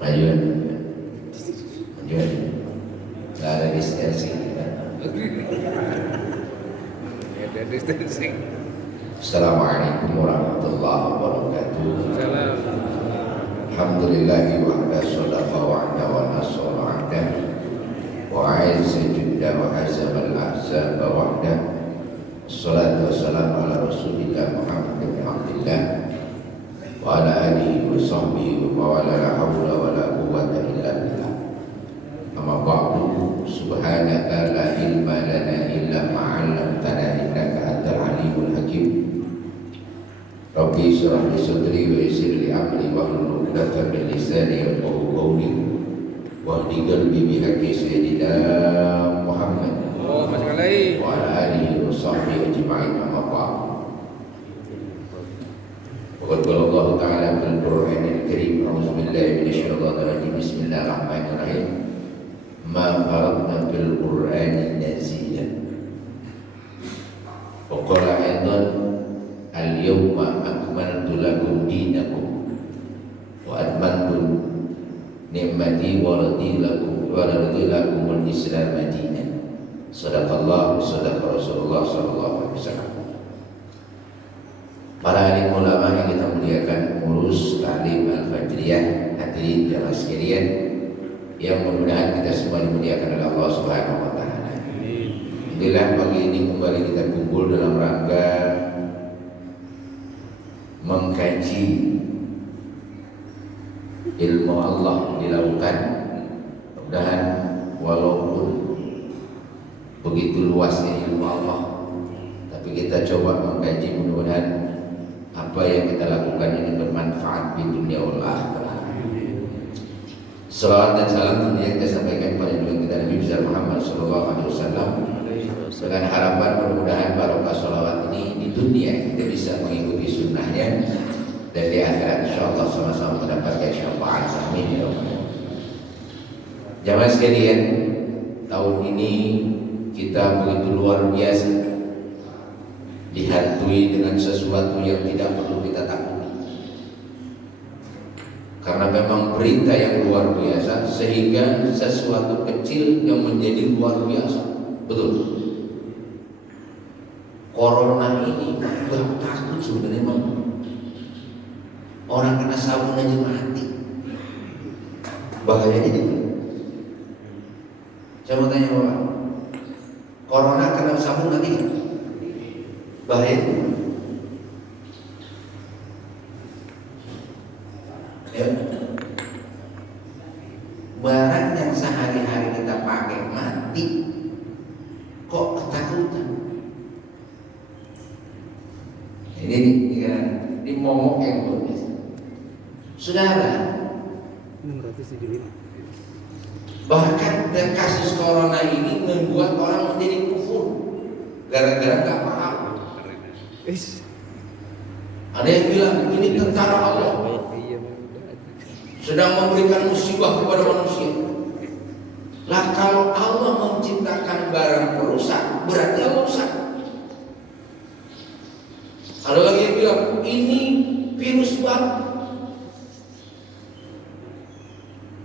Majuan, majuan, nggak ada distancing. Ada distancing. Assalamualaikum warahmatullahi wabarakatuh. Salam. Alhamdulillahi wahda sadaqa wa'da wa nasara wa'da wa a'izza judda wa hazama al-ahzaba wahda. Assalatu wassalamu ala rasulillah Muhammad bin Abdillah wa ala alihi wa sahbihi wa ala la hawla wa la quwwata illa billah. Amma ba'du, subhanaka la ilma lana illa ma 'allamtana innaka antal alimul hakim. Rabbi shrah li sadri wa yassir li amri wahlul 'uqdatam min lisani yafqahu qawli wahdi qalbi bi haqqi sayyidina Muhammad Oh, Mas Kalai. wa ala alihi wa sahbihi ajma'in. Amma ba'd. Qul Allah ta'ala fil Qur'anil Karim, a'udzu billahi minasyaitonir rajim. Bismillahirrahmanirrahim. Ma faradna fil Qur'ani nazila. Wa qala aidan al-yawma akmaltu lakum dinakum wa atmamtu ni'mati wa raditu lakum al-islam dinan. Sadaqallah, sadaqa Rasulullah sallallahu alaihi wasallam. Para alim ulama yang kita muliakan, pengurus taklim al-fajriyah, hadirin jamaah sekalian yang mudah-mudahan kita semua dimuliakan oleh Allah Subhanahu wa taala. Alhamdulillah, pagi ini kembali kita kumpul dalam rangka mengkaji ilmu Allah dilakukan. Mudah-mudahan walaupun begitu luasnya ilmu Allah, tapi kita coba mengkaji, mudah-mudahan apa yang kita lakukan ini bermanfaat di dunia wal akhirah. Salawat dan salam tentunya kita sampaikan pada junjungan kita Nabi besar Muhammad sallallahu alaihi wasallam, dengan harapan mudah-mudahan barokah salawat ini di dunia kita bisa mengikuti sunnahnya, dan di akhirat insyaallah sama-sama mendapatkan syafaat. Amin ya rabbal. Jamaah sekalian, tahun ini kita begitu luar biasa dihantui dengan sesuatu yang tidak perlu kita takuti, karena memang berita yang luar biasa sehingga sesuatu kecil yang menjadi luar biasa. Betul, corona ini gak takut sebenarnya, memang orang kena sabun aja mati. Bahayanya gitu. Saya mau tanya Bapak, corona kena sabun mati kan? Bahaya. Ya. Barang yang sehari-hari kita pakai mati, kok ketakutan? Ini momok yang luar biasa. Saudara, bahkan kasus corona ini membuat orang menjadi kufur gara-gara gak paham. Ada yang bilang ini tentara Allah sedang memberikan musibah kepada manusia. Lah kalau Allah menciptakan barang perusak, berarti Allah rusak. Ada lagi yang bilang ini virus baru.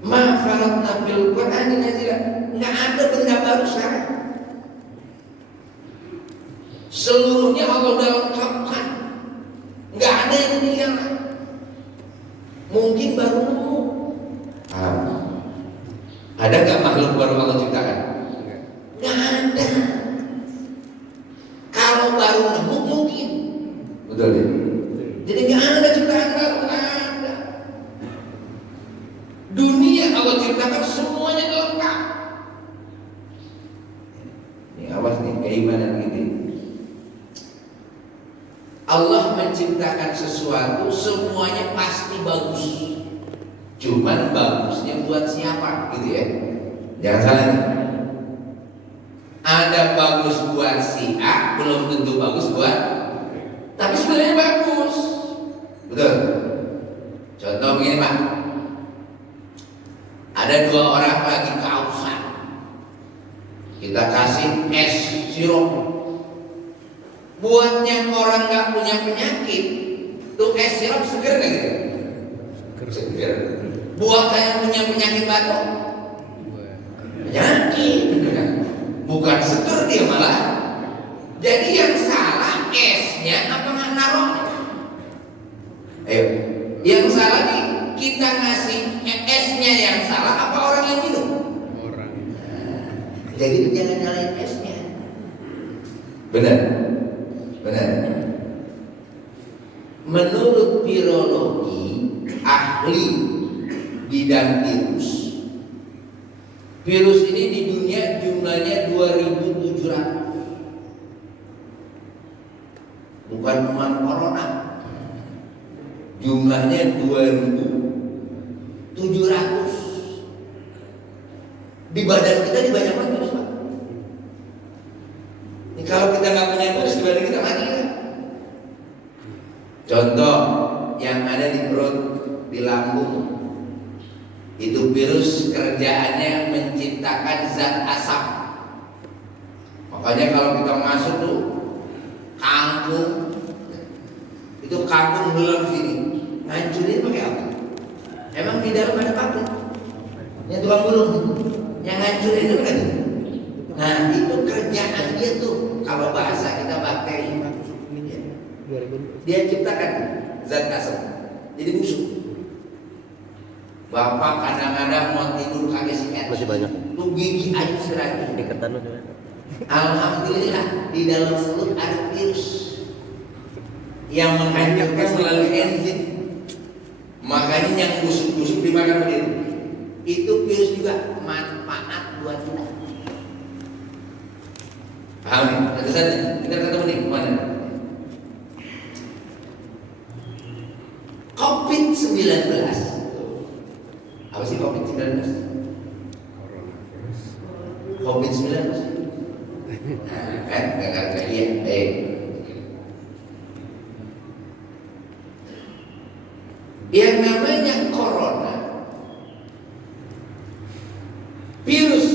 Ma faradna fil Qur'ani nazila. Nggak ada benda baru sekarang. Seluruhnya Allah dalam lengkapkan. Nggak ada yang hilang. Mungkin baru nemu. Ada nggak makhluk baru Allah ciptakan? Nggak ada. Kalau baru nemu mungkin. Betul ya? Jadi nggak ada ciptaan baru, nggak ada. Dunia Allah ciptakan semuanya lengkap. Ini awas nih keimanan ini. Allah menciptakan sesuatu semuanya pasti bagus. Cuman bagusnya buat siapa gitu ya. Jangan salah nih. Ada bagus buat si A, belum tentu bagus buat, tapi sebenarnya bagus. Betul. Contoh begini Pak. Ada dua orang lagi kehausan. Kita kasih es sirup. Buatnya orang nggak punya penyakit, tuh es sirup seger nggak gitu? Seger. Buah yang punya penyakit batuk, penyakit, bukan seger dia malah. Jadi yang salah esnya apa nggak naruhnya? Ayo, yang salah nih kita ngasih esnya yang salah apa orang yang minum? Orang. Jadi jangan nyalain esnya. Benar, benar. Menurut virologi ahli bidang virus ini di dunia jumlahnya 2.700, bukan cuma corona, jumlahnya 2.700. Di badan kita di banyak virus, Pak. Ini kalau kita nggak punya virus di badan kita mati kan? Contoh yang ada di perut, di lambung, itu virus kerjaannya menciptakan zat asam. Makanya kalau kita masuk tuh kangkung, itu kangkung dalam sini, ngancurin pakai apa? Emang di dalam ada pabrik? Yang tukang gulung, yang ngancurin itu kan? Nah itu kerjaan dia tuh, kalau bahasa kita bakteri. Dia ciptakan zat asam, jadi busuk. Bapak kadang-kadang mau tidur kagak sikat, masih banyak. Lu gigi aja seragam. Diketan. Alhamdulillah di dalam mulut ada virus yang menghancurkan melalui enzim. Makanya yang busuk-busuk dimakan begitu. Itu virus juga manfaat buat kita. Paham nih? Satu saja. Kita ketemu nih kemana? COVID-19. Apa sih COVID-19? COVID-19. Kan nggak lihat. Yang namanya corona, virus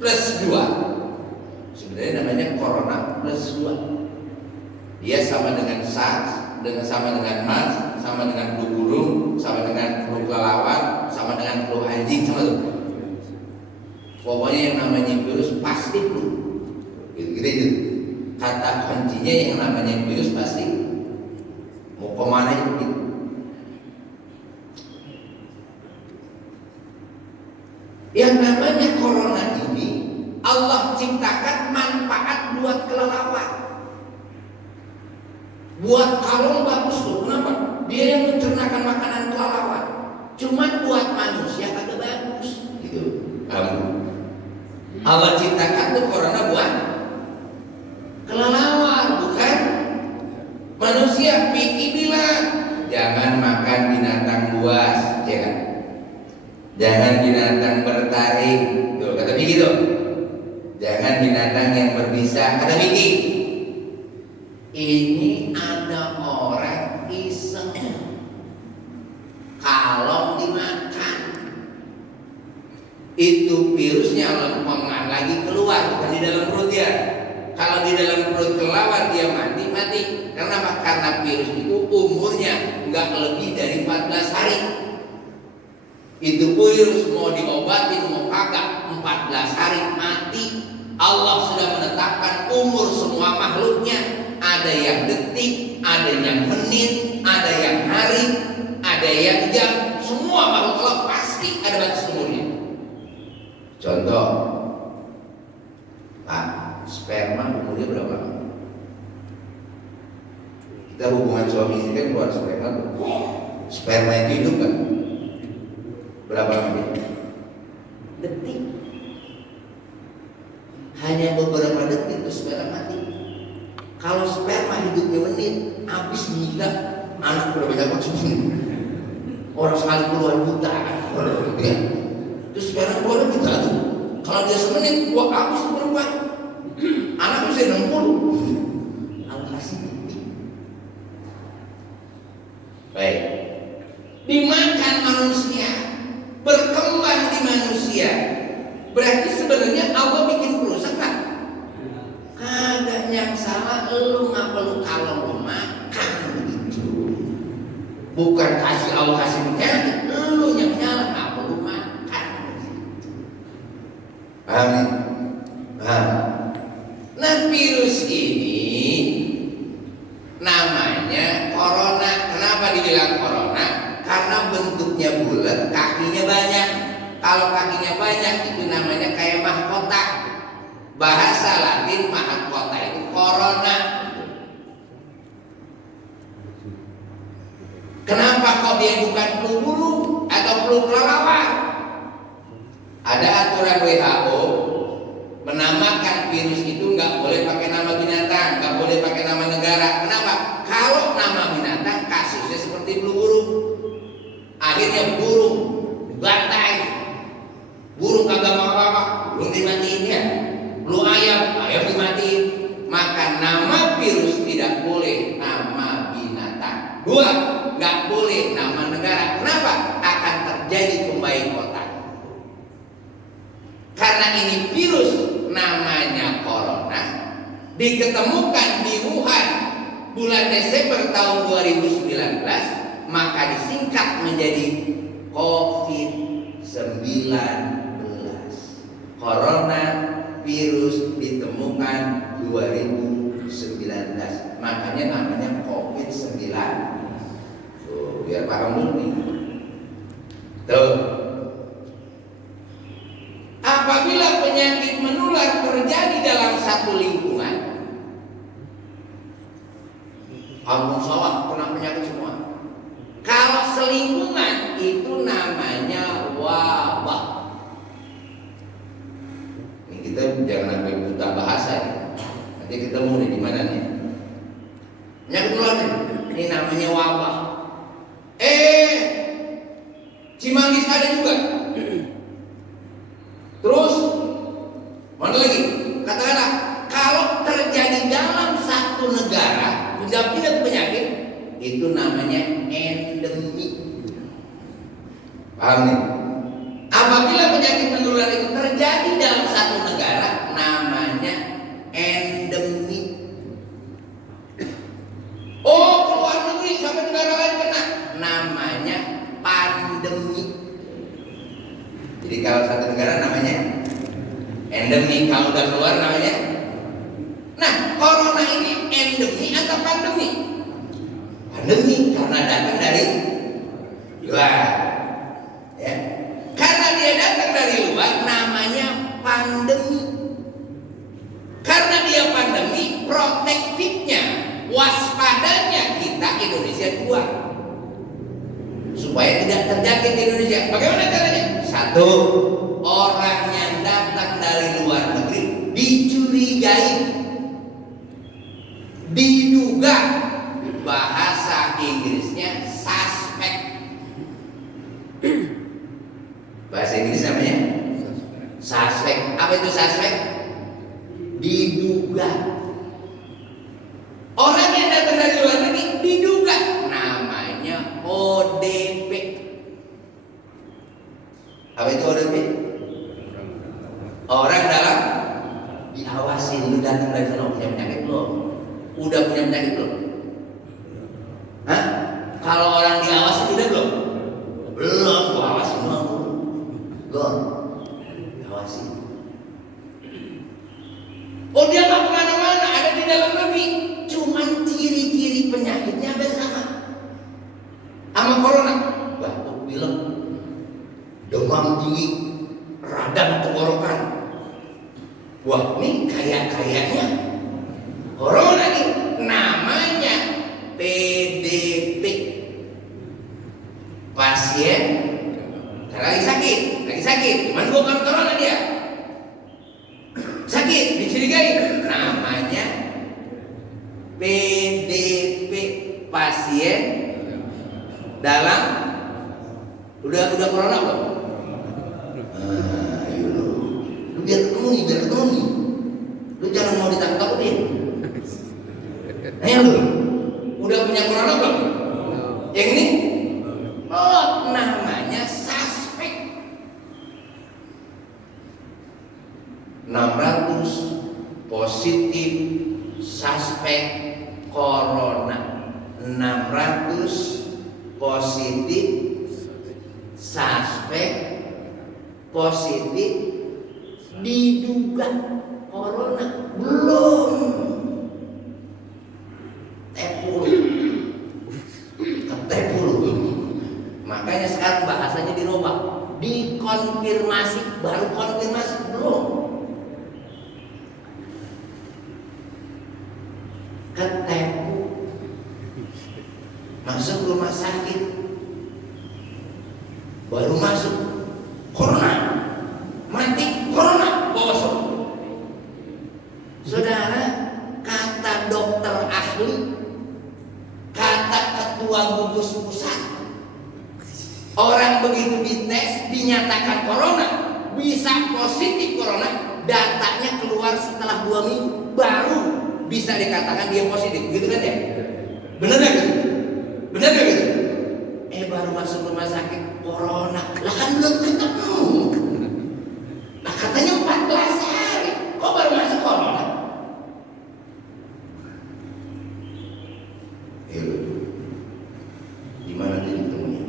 plus 2, sebenarnya namanya corona plus 2. Dia sama dengan SARS, sama dengan MERS, sama dengan flu burung, sama dengan flu kelelawar, sama dengan flu anjing, sama tuh. Pokoknya yang namanya virus pasti flu. Gitu. Kata kuncinya yang namanya virus pasti. Mau kemana itu? Gitu. Yang namanya corona ini Allah ciptakan manfaat buat kelelawar, buat kalong bagus tuh. Kenapa? Dia yang mencernakan makanan kelelawar. Cuman buat manusia kagak bagus. Gitu. Allah ciptakan tuh corona buat kelelawar, bukan manusia. Piki bilang jangan makan binatang buas, jangan. Jangan binatang bertaring, tuh kata Miki tuh. Jangan binatang yang berbisa, kata Miki. Ini ada orang iseng, kalau dimakan itu virusnya lempengan lagi keluar, bukan di dalam perut dia. Kalau di dalam perut kelelawar dia mati. Karena virus itu umurnya nggak lebih dari 14 hari. Itu virus mau diobatin mau kagak 14 hari mati. Allah sudah menetapkan umur semua makhluknya. Ada yang detik, ada yang menit, ada yang hari, ada yang jam. Semua makhluk Allah pasti ada batas umurnya. Contoh, Pak, sperma umurnya berapa lama? Kita hubungan suami istri kan buat sperma tuh. Sperma itu hidup kan? Berapa lama dia? Detik. Hanya beberapa detik terus sperma mati. Kalau sperma hidupnya menit, habis nikah, anak udah banyak banget. Orang sekali puluhan juta, ya. Terus sekarang keluar juta tuh. Kalau dia semenit, gua habis perempuan. Anak bisa 60. Alokasi detik. Baik. Dimakan manusia, berkembang di manusia. Berarti sebenarnya Allah bikin perusak kan? Kagak, yang salah lu ngapa lu kalau lu makan begitu. Bukan kasih Allah kasih penyakit, lu yang Paham nih? Paham? Nah, virus ini namanya corona. Kenapa dibilang corona? Karena bentuknya bulat, kakinya banyak. Kalau kakinya banyak itu namanya kayak mahkota. Bahasa Latin mahkota itu corona. Kenapa kok dia bukan flu burung atau flu kelelawar? Ada aturan WHO menamakan virus itu nggak boleh pakai nama binatang, nggak boleh pakai nama negara. Kenapa? Kalau nama binatang kasusnya seperti flu burung, akhirnya burung dibantai, burung kagak mau apa-apa, burung dimatiin ya. Flu ayam, ayam dimatiin. Maka nama virus tidak boleh nama binatang. Dua, nggak boleh nama negara. Kenapa? Akan terjadi pembaikotan. Karena ini virus namanya corona, diketemukan di Wuhan bulan Desember tahun 2019, maka disingkat menjadi COVID-19. Corona virus ditemukan 2019, makanya namanya COVID-19. Tuh, biar paham dulu nih. Tuh. Apabila penyakit menular terjadi dalam satu lingkungan, kampung sawah kena penyakit semua. Kalau selingkungan itu namanya wabah. Ini kita jangan sampai buta bahasa ya. Nanti ketemu nih di mana nih? Penyakit menular nih. Ini namanya wabah. Cimanggis ada juga. Terus mana lagi? Katakanlah kalau terjadi dalam satu negara pindah-pindah penyakit, itu namanya endemi. Paham nih? Apabila penyakit menular itu terjadi dalam satu negara, namanya endemi. Oh, keluar negeri sampai negara lain kena, namanya pandemi. Jadi kalau satu negara namanya endemi, kalau udah keluar namanya. Nah, corona ini endemi atau pandemi? Pandemi karena datang dari luar. Ya. Karena dia datang dari luar namanya pandemi. Karena dia pandemi, protektifnya, waspadanya kita Indonesia dua. Supaya tidak terjangkit di Indonesia. Bagaimana caranya? Satu, orang yang datang dari luar negeri dicurigai, diduga, bahasa Inggrisnya suspek. Bahasa Inggris namanya suspek. Apa itu suspek? Diduga. Orang yang datang dari luar negeri diduga, namanya ODP. Apa itu ODP? Orang dalam diawasin. Lu datang dari sana punya penyakit belum? Udah punya penyakit belum? Hah? Kalau orang diawasin udah belum? Belum, gua awasin belum? Belum. Diawasin. Oh, dia nggak kemana-mana, ada di dalam negeri. Cuman ciri-ciri penyakitnya hampir sama. Sama corona, batuk pilek, demam tinggi, radang tenggorokan. Wah, ini kayaknya corona nih, namanya PDP. Pasien lagi sakit, cuman bukan corona dia. Sakit, dicurigai, namanya PDP, pasien dalam udah corona belum? Ayo lu biar ketemu nih, lu jangan mau ditakut-takutin. Ayo lu, udah punya corona belum? Yang ini? Oh, namanya suspek. 600 positif suspek corona. 600 positif suspek positif diduga corona belum. Tepul. Makanya sekarang bahasanya dirubah. Dikonfirmasi, baru konfirmasi belum. Ketepu. Masuk rumah sakit. Baru masuk corona. Mati corona, bosok. Saudara, kata dokter ahli, kata ketua gugus pusat, orang begitu dites dinyatakan corona, bisa positif corona, datanya keluar setelah 2 minggu baru bisa dikatakan dia positif, gitu kan ya? Bener gak gitu? Bener gak gitu? Baru masuk rumah sakit corona, lah kan belum ketemu. Nah katanya 14 hari, kok baru masuk corona? Di mana dia ditemunya?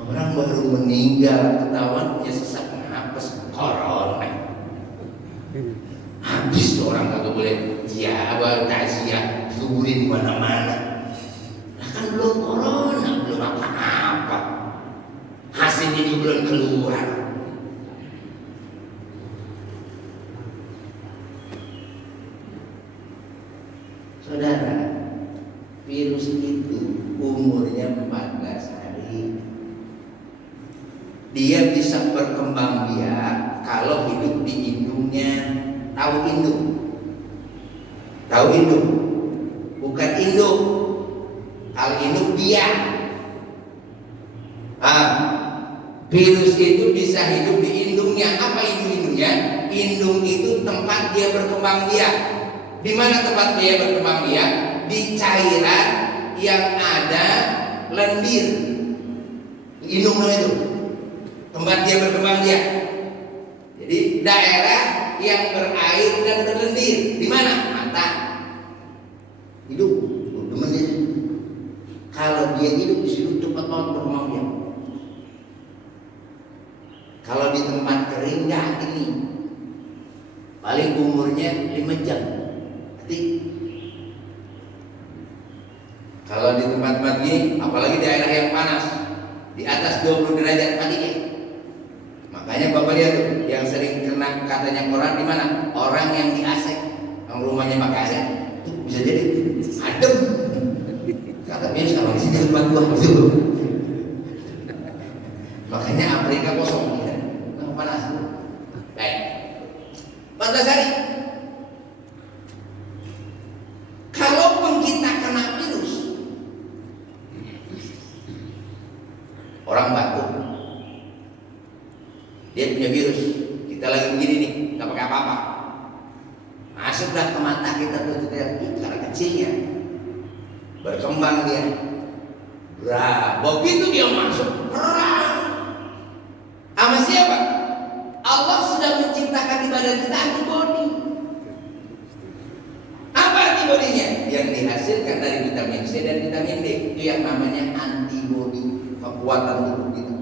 Orang baru meninggal ketahuan punya sesak napas corona. Habis tuh orang kagak boleh ziarah, takziah, kuburin mana-mana. Nah kan belum corona, belum apa-apa. Hasilnya juga belum keluar. Saudara, virus itu umurnya 14 hari. Dia bisa berkembang biak kalau hidup di induknya. Tahu induk? Tahu induk? Bukan induk. Kalau induk biak. Virus itu bisa hidup di indungnya. Apa indungnya? Indung itu tempat dia berkembang biak. Di mana tempat dia berkembang biak? Di cairan yang ada lendir. Indung itu tempat dia berkembang biak. Jadi daerah yang berair dan berlendir. Di mana? Mata. Hidup. Demennya. Kalau dia hidup di situ cepat banget berkembang biak. Kalau di tempat kering nggak ini. Paling umurnya 5 jam. Kalau di tempat-tempat gini, apalagi daerah yang panas, di atas 20 derajat matinya. Makanya Bapak lihat tuh, yang sering kena katanya koran di mana? Orang yang di AC, yang rumahnya pakai AC, itu bisa jadi adem. Katanya sekarang di sini tempat gua gitu. Makanya Afrika kosong, ya. Panas. Baik. 14 hari. Kalaupun kita kena virus, orang batuk, dia punya virus, kita lagi begini nih, nggak pakai apa-apa, masuklah ke mata kita tuh cara kecilnya, berkembang dia, begitu dia masuk perang, sama siapa? Allah sudah menciptakan di badan kita antibodi. Apa antibodinya? Yang dihasilkan dari vitamin C dan vitamin D, itu yang namanya antibodi, kekuatan tubuh kita.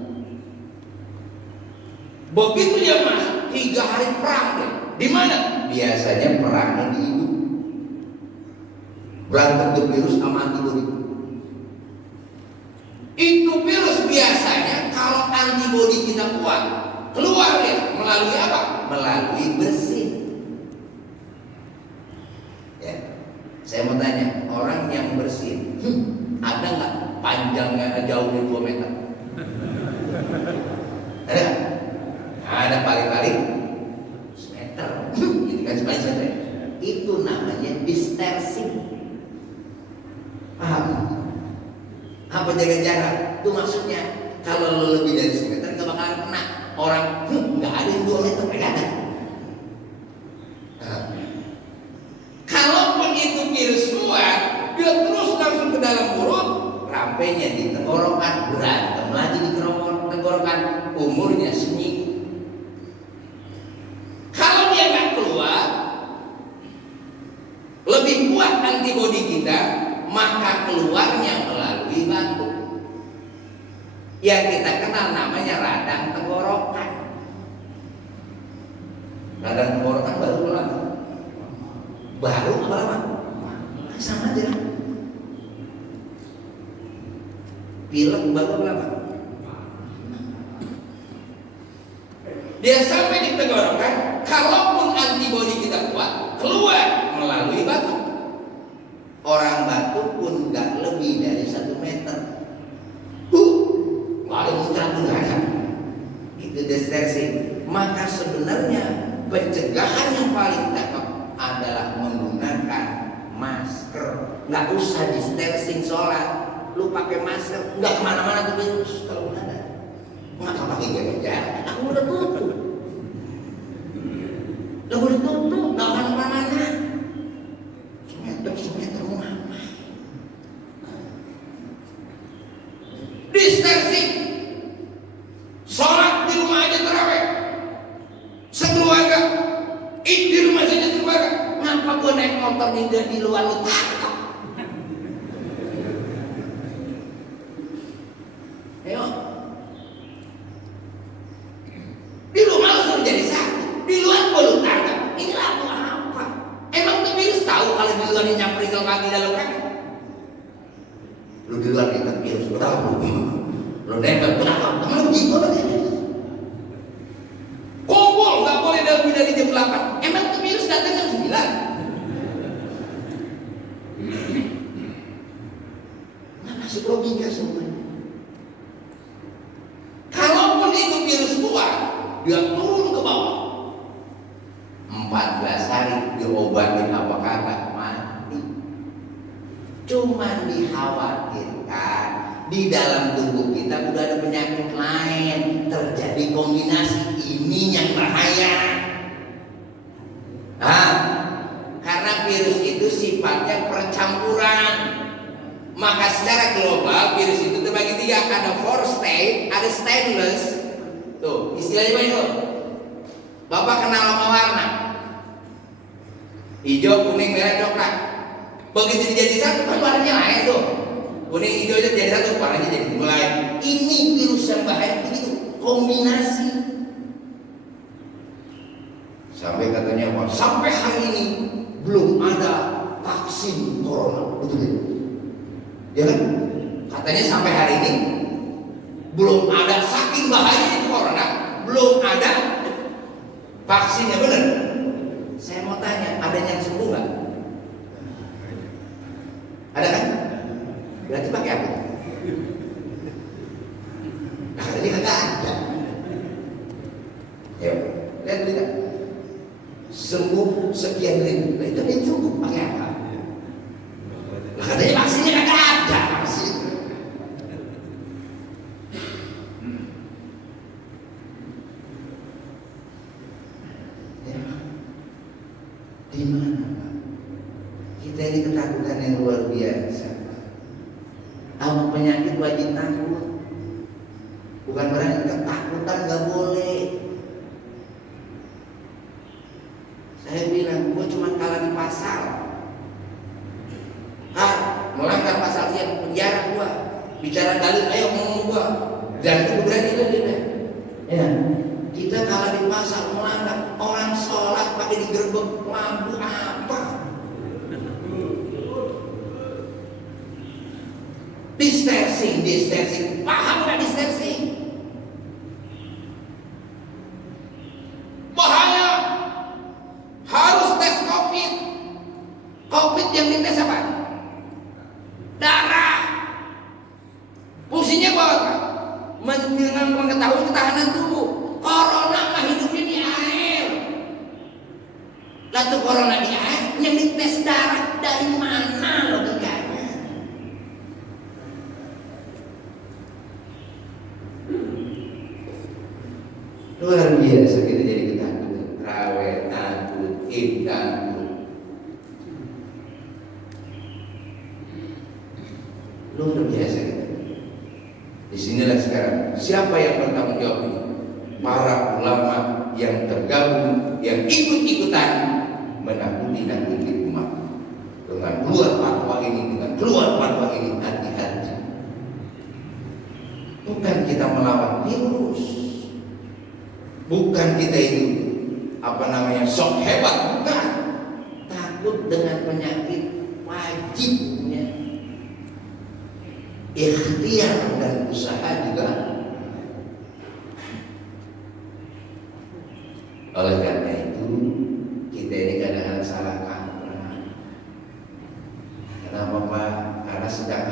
Begitu dia masuk 3 hari perang deh. Di mana? Biasanya perangnya di hidung. Berantem tuh virus sama antibodi. Itu virus biasanya kalau antibodi kita kuat, keluar ya melalui apa? Melalui bersin. Ya, saya mau tanya, orang yang bersin, ada nggak panjangnya jauh dari 2 meter? Ada? Ada paling-paling semeter, gitu kan, paling semeter. Itu namanya dispersi. Paham? Apa jaga jarak? Itu maksudnya kalau lo lebih dari semeter nggak bakalan kena. Orang nggak ada yang 2 meter, nggak ada. Kalaupun itu virus keluar, dia terus langsung ke dalam mulut, rampenya di tenggorokan, berantem lagi di tenggorokan, umurnya seminggu. Kalau dia nggak keluar, lebih kuat antibodi kita, maka keluarnya melalui batuk. Yang kita kenal namanya radang tenggorokan. Radang tenggorokan baru lama. Baru apa lama? Sama aja. Pilek baru apa lama? Dia sampai di tenggorokan, kalaupun antibodi kita kuat, keluar melalui batuk. Orang batuk pun nggak lebih dari 1 meter. Ada muncrat pun nggak ada. Itu distancing. Maka sebenarnya pencegahan yang paling tepat adalah menggunakan masker. Nggak usah distancing sholat. Lu pakai masker, nggak kemana-mana tuh virus kalau nggak ada. Nggak pakai jaga-jaga. Aku udah tutup. Nggak boleh tutup, nggak akan kemana-mana. Semeter mau ngapain? Distancing. Sholat di rumah aja terawih. Sekeluarga. Di rumah saja sekeluarga. Ngapa gua naik motor di luar lu takut? Ayo. Di rumah lu suruh jadi satu. Di luar gua lu tangkap. Ini lagu apa? Emang tuh virus tahu kalau di luar nyamperin ke kaki dalam kaki? Lu di luar kita virus lu tahu. Lu nempel kenapa? Emang lu begitu apa sih? Kumpul nggak boleh lebih dari jam 8. Emang tuh virus datang jam 9. Nggak masuk logika semuanya. Kalaupun itu virus keluar, dia turun ke bawah. 14 hari diobatin apa kagak mati. Cuman dikhawatirkan di dalam tubuh kita udah ada penyakit lain, terjadi kombinasi. Ini yang bahaya. Karena virus itu sifatnya percampuran. Maka secara global virus itu terbagi 3. Ada 4 state, ada stainless. Tuh istilahnya apa itu? Bapak kenal sama warna? Hijau, kuning, merah, coklat. Begitu dijadi satu kan warnanya lain tuh. Kuning, hijau aja jadi satu, warnanya jadi lain. Ini virus yang bahaya begitu, kombinasi. Sampai katanya apa? Sampai hari ini belum ada vaksin corona, betul ya? Ya kan? Katanya sampai hari ini belum ada, saking bahayanya corona, belum ada vaksinnya, benar? Saya mau tanya, ada yang sembuh nggak? Ada kan? Berarti pakai apa? Nah, ini kagak ada. Yuk, lihat berita. Sembuh sekian ribu. Nah, itu dia sembuh pakai apa? Nah, katanya vaksinnya kagak ada. Vaksin. Di mana, Pak? Kita ini ketakutan yang luar biasa. Sama penyakit wajib takut. Bukan berarti ketakutan nggak boleh. Saya bilang, gua cuma kalah di pasal. Melanggar pasal siap penjara gua. Bicara dalil, ayo ngomong gua. Dan itu berani dia. Ya. Kita kalah di pasar melanggar. Orang sholat pakai digerebek lampu apa? Distancing. Paham nggak distancing? Bahaya. Harus tes COVID. COVID yang dites apa? Darah. Fungsinya buat apa? Mengetahui ketahanan tubuh. Corona mah hidupnya di air. Lalu corona di air, yang dites darah dari mana logikanya? Luar biasa kita jadi ketakutan. Raweh takut, takut. Luar biasa kita. Disinilah sekarang siapa yang bertanggung jawab ini? Para ulama yang tergabung, yang ikut-ikutan menakuti umat dengan keluar fatwa ini, hati-hati. Bukan kita melawan virus. Bukan kita itu sok hebat, bukan. Takut dengan penyakit wajibnya ikhtiar dan usaha juga. Oleh karena itu kita ini kadang-kadang salah kaprah. Kenapa Pak? Karena sedang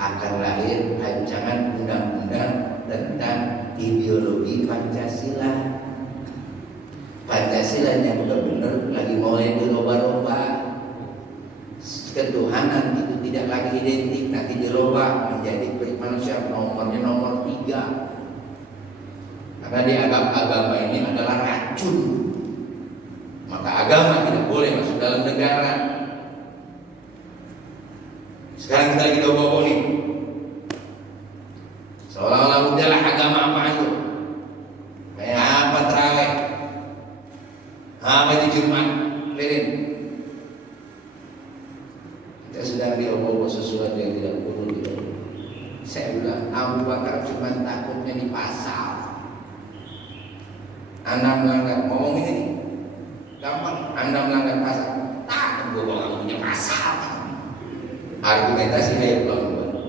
akan lahir rancangan undang-undang tentang ideologi Pancasila. Pancasila yang benar-benar lagi mulai dirubah-rubah. Ketuhanan itu tidak lagi identik, nanti dirubah menjadi manusia nomor 3. Karena di agama ini adalah racun. Maka agama tidak boleh masuk dalam negara. Sekarang kita lagi bawa nih, seolah-olah udahlah agama apa itu, kayak apa terawih, apa itu Jumat, lirin. Kita sedang dioboh sesuatu yang tidak perlu dioboh. Saya bilang Abu Bakar cuma takutnya di pasar. Anda melanggar, ngomong ini nih, gampang. Anda melanggar pasar, takut gue bawa punya pasar. Argumentasi ayo pelan-pelan.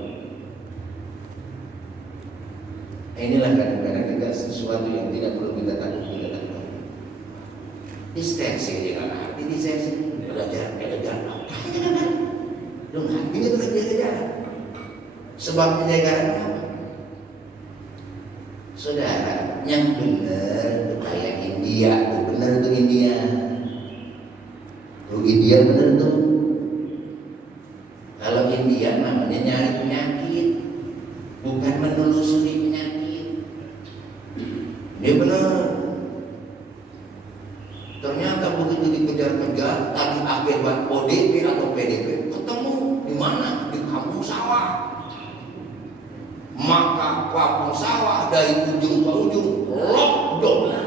Inilah kadang-kadang kita sesuatu yang tidak perlu kita takut. Distensi dia nggak ngerti, distensi belajar. Dong hatinya itu jaga-jaga. Sebab penjagaan apa? Saudara, yang benar kayak India, benar tuh India. Tuh India benar tuh. Kalau India namanya nyari penyakit, bukan menelusuri penyakit. Dia benar. Ternyata begitu dikejar-kejar, tadi akibat ODP atau PDP ketemu di mana? Di kampung sawah. Maka kampung sawah dari ujung ke ujung lockdown.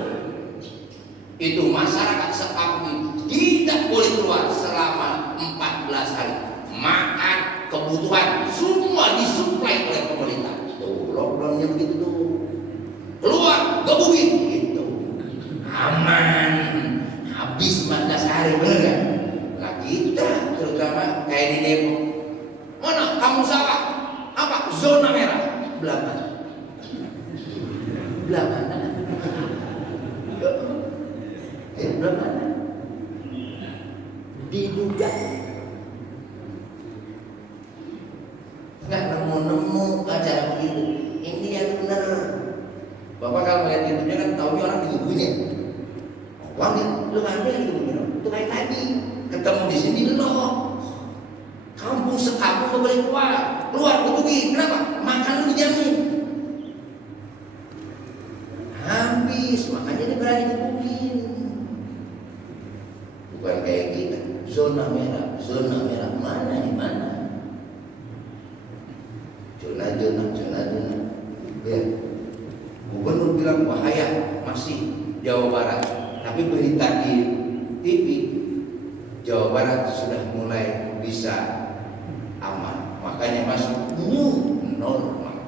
Itu masyarakat sekampung tidak boleh keluar selama 14 hari. Makan, kebutuhan semua disuplai oleh pemerintah. Tuh lockdownnya begitu tuh. Keluar, gebukin gitu. Aman. Habis 14 hari, bener gak? Nah kita terutama kayak di Depok. Mana kampung sawah? Apa? Zona merah. Belah mana? Belah mana? Belah mana? Diduga. Nggak nemu acara begitu. Ini yang benar. Bapak kalau melihat YouTube-nya kan tahunya orang digugurnya. Wangi, lu ngambil yang digugurnya. Itu kayak tadi. Ketemu di sini loh. Kampung sekampung nggak boleh keluar. Keluar gebukin. Kenapa? Makan lu dijamin. Habis, makanya dia berani gebukin. Bukan kayak kita. Zona merah mana di mana? Zona. Ya. Gubernur bilang bahaya masih Jawa Barat, tapi berita di TV Jawa Barat sudah mulai bisa aman, makanya masuk new normal.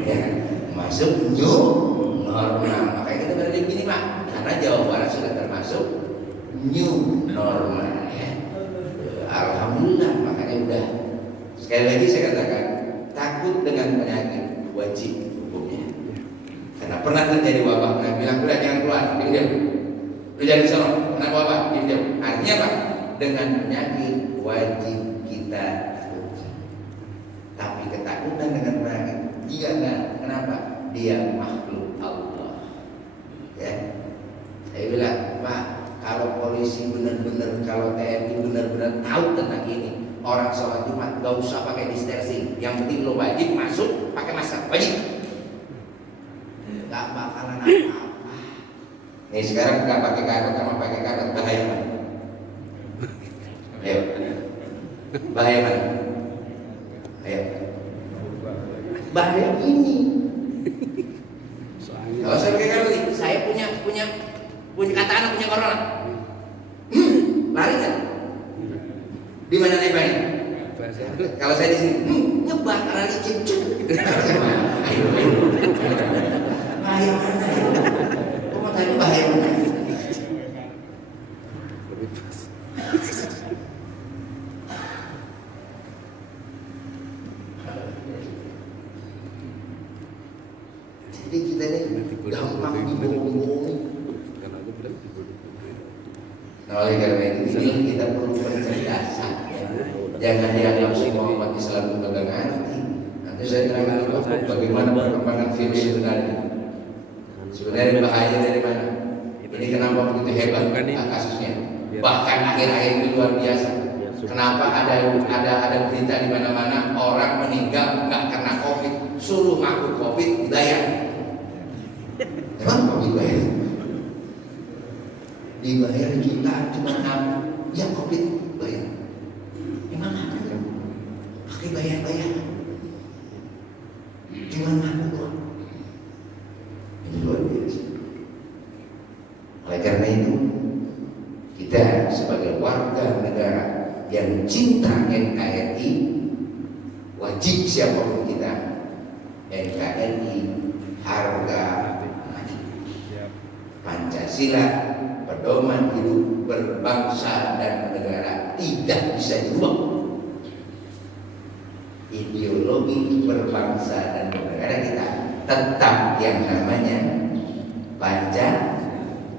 Ya, masuk new normal. Makanya kita berada di sini Pak, karena Jawa Barat sudah termasuk new normal. Ya. Alhamdulillah, makanya udah. Sekali lagi saya katakan, takut dengan penyakit wajib hukumnya. Karena pernah terjadi wabah, nah bilang udah jangan keluar, diam. Lu jangan sono, kenapa wabah? Diam. Artinya apa? Dengan penyakit wajib kita takuti. Tapi ketakutan dengan penyakit dia enggak. Kenapa? Dia makhluk Allah. Ya. Saya bilang, Pak, kalau polisi benar-benar, kalau TNI benar-benar tahu tentang ini, orang sholat Jumat gak usah pakai distancing. Yang penting lo wajib masuk pakai masker, wajib. Gak bakalan apa-apa. Nih sekarang gak pakai kartu sama pakai kartu bahaya mana? Ayo, bahaya mana? Ayo, bahaya ini. Kalau saya pakai kartu nih, saya punya kata anak punya corona. Lari kan? Di mana nih Bang? Kalau saya di sini, nyebar karena licin. Ayo. Bahaya mana ya? Kamu tadi bahaya mana? Jadi kita ini gampang dibohong-bohongi. Nah, oleh karena itu kita perlu pencerdasan. Jangan dianggap semua umat Islam itu kagak ngerti. Nanti saya terangkan dulu bagaimana perkembangan virus sebenarnya. Sebenarnya bahaya dari mana? Ini kenapa begitu hebat kasusnya? Bahkan akhir-akhir ini luar biasa. Kenapa ada berita di mana-mana orang meninggal nggak karena COVID, suruh ngaku COVID dibayar. Emang COVID bayar? Dibayar jutaan cuma yang COVID bayar. Emang apa ya? Pakai bayar-bayar. Cuma ngaku doang. Ini luar biasa. Oleh karena itu, kita sebagai warga negara yang cinta NKRI, wajib siapapun kita, NKRI harga mati. Pancasila pedoman hidup berbangsa dan bernegara tidak bisa dirubah. Ideologi berbangsa dan bernegara kita tetap yang namanya Pancasila.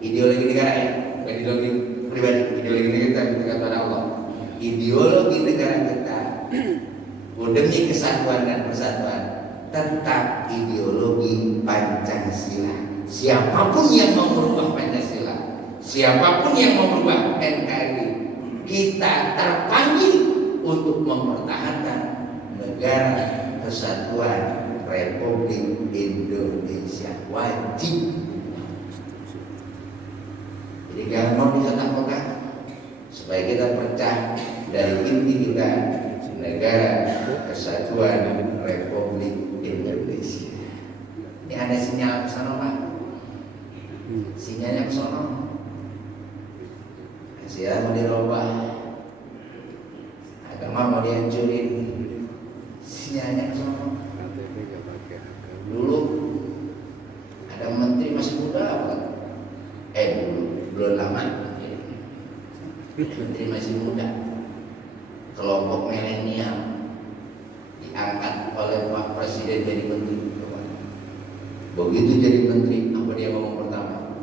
Ideologi negara ya, bukan ideologi pribadi. Ideologi negara kita kepada Allah. Ideologi negara kita demi kesatuan dan persatuan tetap ideologi Pancasila. Siapapun yang mau merubah Pancasila, siapapun yang mau merubah NKRI, kita terpanggil untuk mempertahankan negara kesatuan Republik Indonesia. Wajib. Jadi jangan mau dikotak-kotak supaya kita pecah dari inti kita, negara kesatuan Republik Indonesia. Ini ada sinyal ke sana, Pak. Sinyalnya ke sana. Sinyal mau dirubah, agama mau dihancurin. Sinyalnya ke sana. Dulu ada menteri masih muda, Pak. Belum lama. Menteri masih muda, kelompok milenial diangkat oleh Pak Presiden jadi menteri. Begitu jadi menteri, apa dia ngomong pertama?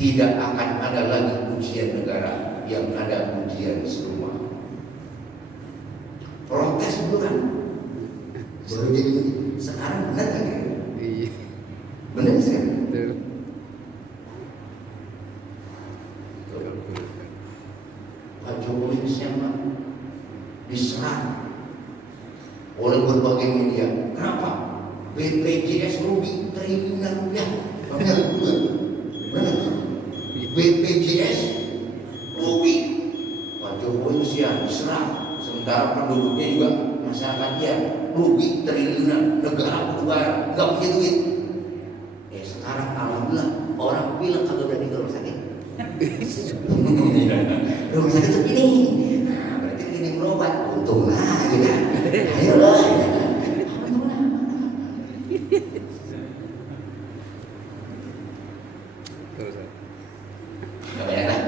Tidak akan ada lagi ujian negara, yang ada ujian serumah. Protes dulu kan, baru jadi menteri. Sekarang benar kan? Iya. Benar sekarang. Pak Jokowi siapa? Diserang oleh berbagai media. Kenapa? BPJS rugi triliunan rupiah. Benar? BPJS rugi. Pak Jokowi siapa? Diserang. Sementara penduduknya juga masyarakat dia rugi triliunan. Negara berubah, nggak punya duit. Sekarang alhamdulillah orang bilang kagak berani ke rumah sakit. Rumah sakit segini, nah berarti ini berobat, untung lah gitu kan. Ayolah, untung lah. Gak banyak lah.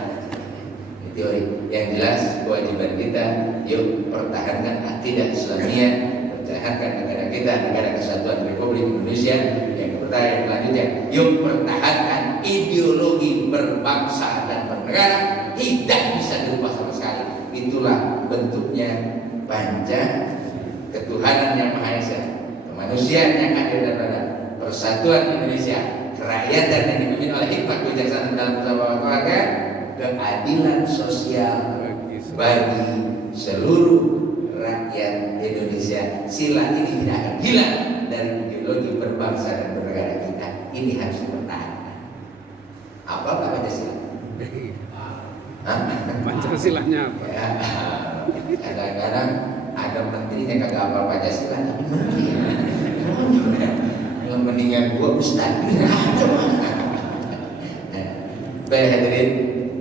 Ini teori. Yang jelas kewajiban kita, yuk pertahankan akidah Islamiyah, pertahankan negara kita, negara kesatuan Republik Indonesia. Yang pertanyaan selanjutnya, yuk pertahankan ideologi berbangsa dan bernegara, tidak bisa dirubah sama sekali. Itulah bentuknya Pancasila, ketuhanan yang Maha Esa, kemanusiaan yang adil dan beradab, persatuan Indonesia, kerakyatan yang dipimpin oleh hikmat kebijaksanaan dalam bersama keluarga, keadilan sosial bagi seluruh rakyat Indonesia. Sila ini tidak akan hilang dari ideologi berbangsa dan bernegara kita. Ini harus dipertahankan. Apa Pancasila? Pancasilanya apa? Ya, kadang-kadang ada menterinya kagak hafal Pancasila, tapi menteri. Yang mendingan gua ustaz. Baik hadirin,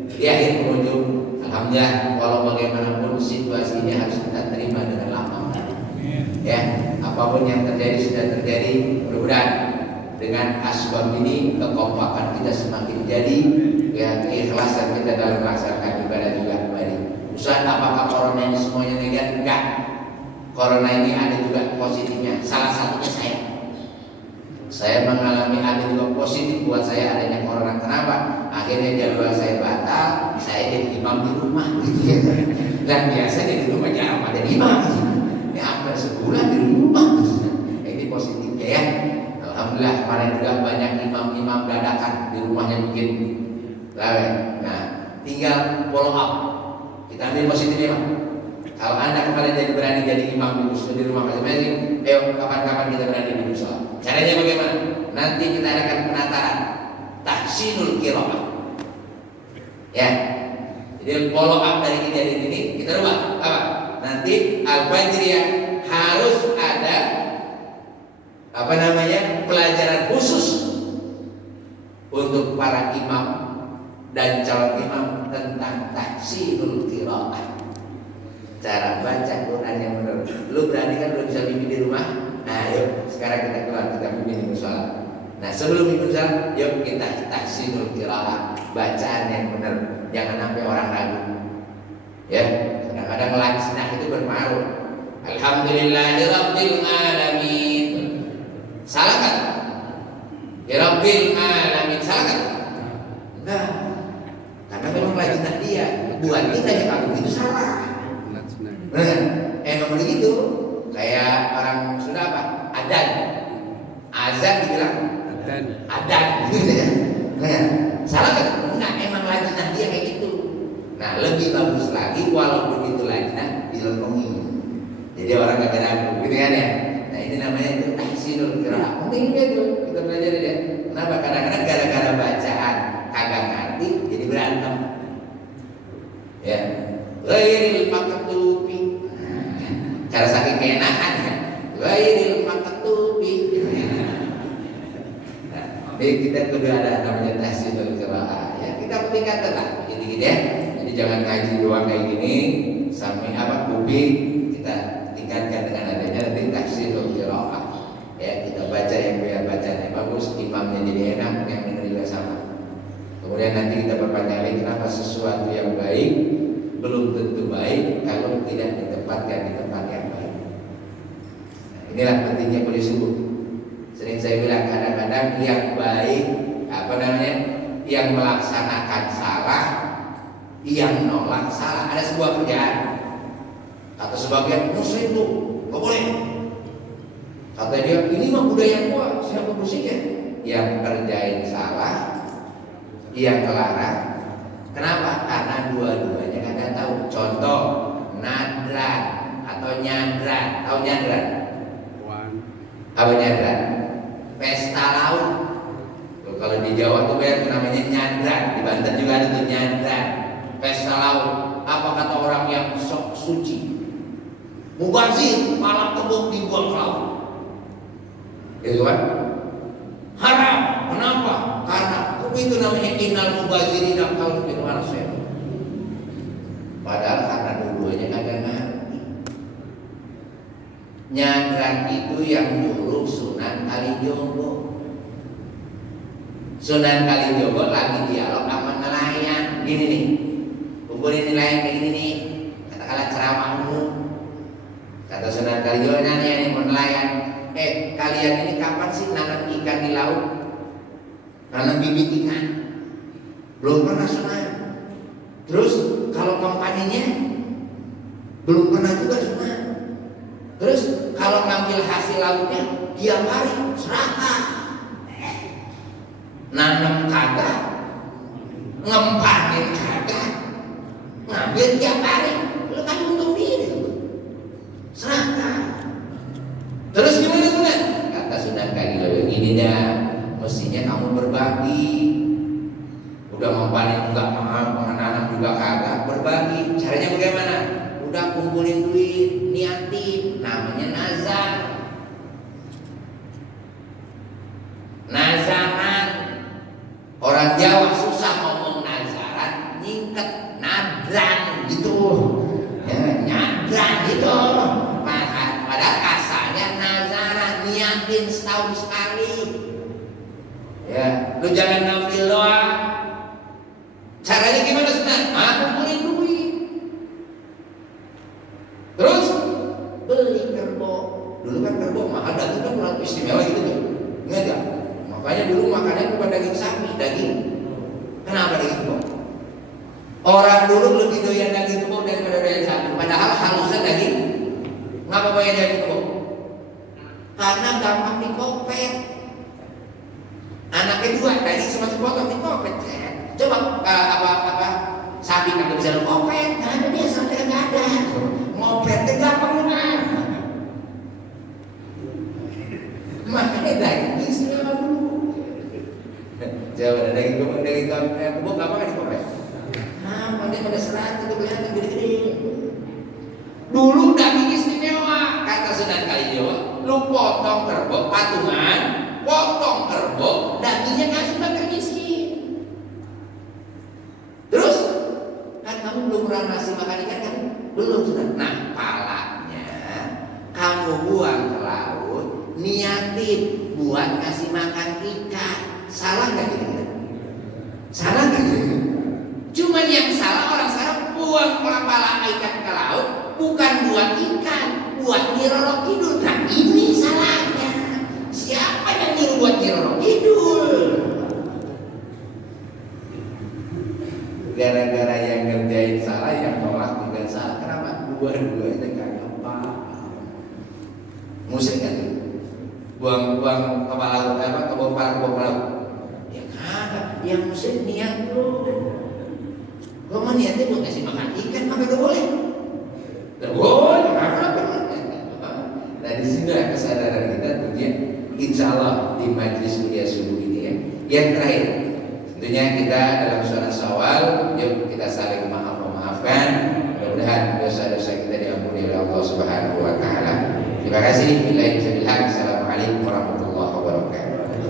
di akhir pengunjung, alhamdulillah walau bagaimanapun situasi ini harus kita terima apapun yang terjadi sudah terjadi. Mudah-mudahan dengan asbab ini kekompakan kita semakin jadi, ya, keikhlasan kita dalam melaksanakan ibadah juga kembali. Ustaz, apakah corona ini semuanya negatif? Enggak. Corona ini ada juga positifnya. Salah satunya saya mengalami ada juga positif buat saya adanya corona. Kenapa? Akhirnya jadwal saya batal, saya jadi imam di rumah gitu ya. Dan biasanya di rumah jarang ada imam. Ini hampir sebulan di rumah. Ini positifnya ya. Alhamdulillah kemarin juga banyak imam-imam dadakan di rumahnya bikin lawe. Nah, tinggal follow up. Kita ambil positifnya, Pak. Kalau Anda kemarin jadi berani jadi imam di rumah masing-masing, ayo kapan-kapan kita berani di musola. Caranya bagaimana? Nanti kita adakan penataran tahsinul qiraah. Ya. Jadi follow up dari kejadian ini kita rubah apa? Nanti al-fajriyah harus ada pelajaran khusus untuk para imam dan calon imam tentang tahsinul qiraah. Cara baca Quran yang benar. Lu berani kan lu bisa bimbing di rumah? Nah, yuk sekarang kita keluar, kita bimbing di musola. Nah, sebelum bimbing musola, yuk kita tahsinul qiraah, bacaan yang benar. Jangan sampai orang ragu. Ya, kadang-kadang laksnah itu berpengaruh. Alhamdulillahirabbil alamin. Salah kan? Rabbil alamin. Salah kan? Enggak. Karena memang laksnah dia. Buat kita yang kamu itu salah. Emang begitu. Kayak orang sudah apa? Adan. Azan dibilang adan gitu ya. Nah, salah kan? Enggak, emang lajnah dia kayak gitu. Nah, lebih bagus lagi walaupun itu lajnah dilengkungi. Jadi orang gak ragu gitu kan ya. Nah, ini namanya itu tahsinul qiraah. Pentingnya itu kita belajar ya. Kenapa? Kadang-kadang gara-gara bacaan kagak ngerti jadi berantem. Ya. Ghairil maktubi. Cara saking keenakan ya. Ghairil maktubi. Jadi kita kudu ada namanya tahsinul qiraah. Ya, kita tingkatkan lah gitu ya. Jadi jangan ngaji doang kayak gini sampai kuping kita tingkatkan dengan adanya nanti tahsinul qiraah. Ya, kita baca yang biar bacanya bagus, imamnya jadi enak, yang dengar juga sama. Kemudian nanti kita berpanjang lagi kenapa sesuatu yang baik belum tentu baik kalau tidak ditempatkan di tempat yang baik. Nah, inilah pentingnya kuliah subuh. Sering saya bilang kadang-kadang yang baik yang melaksanakan salah, yang nolak salah. Ada sebuah kerjaan. Kata sebagian muslim tuh, nggak boleh. Kata dia, ini mah budaya gua, siapa bersihnya? Yang kerjain salah, yang melarang. Kenapa? Karena dua-duanya kagak tahu. Contoh, nadran atau nyadran. Tahu nyadran? Apa nyadran? Pesta laut. Kalau di Jawa tuh banyak namanya nyadran. Di Banten juga ada tuh nyadran. Pesta laut. Apa kata orang yang sok suci? Mubazir, malah kebun dibuang ke laut. Itu kan? Haram. Kenapa? Karena itu namanya innal mubazirina qalu bil warasih. Padahal karena dua-duanya kagak ngerti. Nyadran itu yang nyuruh Sunan Kalijogo. Sunan Kalijogo lagi dialog sama nelayan. Gini nih, kumpulin nelayan kayak gini nih. Katakanlah ceramah umum. Kata Sunan Kalijogo nanya nih mau nelayan. Kalian ini kapan sih nanam ikan di laut? Nanam bibit ikan? Belum pernah Sunan. Terus kalau kampanyenya belum pernah juga Sunan. Terus kalau ngambil hasil lautnya tiap hari serakah. Nanam kagak, ngempanin kagak, ngambil tiap hari. Lu kan untung diri. Serakah. Terus gimana Sunan? Kata Sunan Kalijogo gini dah, mestinya kamu berbagi. Udah mempanin enggak mahal, menanam juga kagak, berbagi. Caranya bagaimana? Udah kumpulin duit, niatin, namanya nazar. Nazaran. Orang Jawa susah ngomong nazaran, nyingket nadran gitu. Ya, nyadran gitu. Padahal asalnya nazar. senatin setahun sekali. Ya, lu jangan ngambil doang. Caranya gimana sunat? Kumpulin duit. Terus beli kerbau. Dulu kan kerbau mahal, daging kan kurang istimewa gitu tuh. Ingat gak? Makanya dulu makannya bukan daging sapi, daging. Kenapa daging kerbau? Orang dulu lebih doyan daging kerbau daripada doyan sapi. Padahal halusnya daging. Ngapa bayar daging kerbau? Karena gampang dikopet. Anaknya dua, daging cuma sepotong dikopet. Coba sapi kagak bisa ngopet, nggak ada dia sampai nggak ada. Ngopetnya gampang banget. Makanya daging istimewa dulu. Coba daging kebo gampang kan dikopet. Dia pada serat itu kelihatan gede-gede. Dulu daging istimewa, kata Sunan Kalijaga, lu potong kerbau patungan, potong kerbau, dagingnya ngasih makan miskin. Terus kan kamu belum pernah ngasih makan ikan kan? Belum sudah. Nah, palanya kamu buang ke laut, niatin buat ngasih makan ikan. Salah nggak kira-kira? Salah nggak kira-kira? Cuman yang salah orang salah buang pala ikan ke laut bukan buat ikan, buat Nyi Roro Kidul. Nah ini salahnya. Siapa yang nyuruh buat Nyi Roro Kidul? Gara-gara yang ngerjain salah, yang nolak juga salah. Kenapa? Dua-duanya kagak paham. Musik kan? Buang kepala ke laut. Ya kagak. Yang musik niat lu. Kalau niatnya buat ngasih makan ikan, apa gak boleh? Gak boleh. Nah di sini kesadaran kita tentunya, insya Allah di majlis kuliah subuh ini ya. Yang terakhir, tentunya kita dalam suara Syawal, yuk kita saling memaafkan. Mudah-mudahan dosa-dosa kita diampuni oleh Allah Subhanahu Wa Taala. Terima kasih. Bila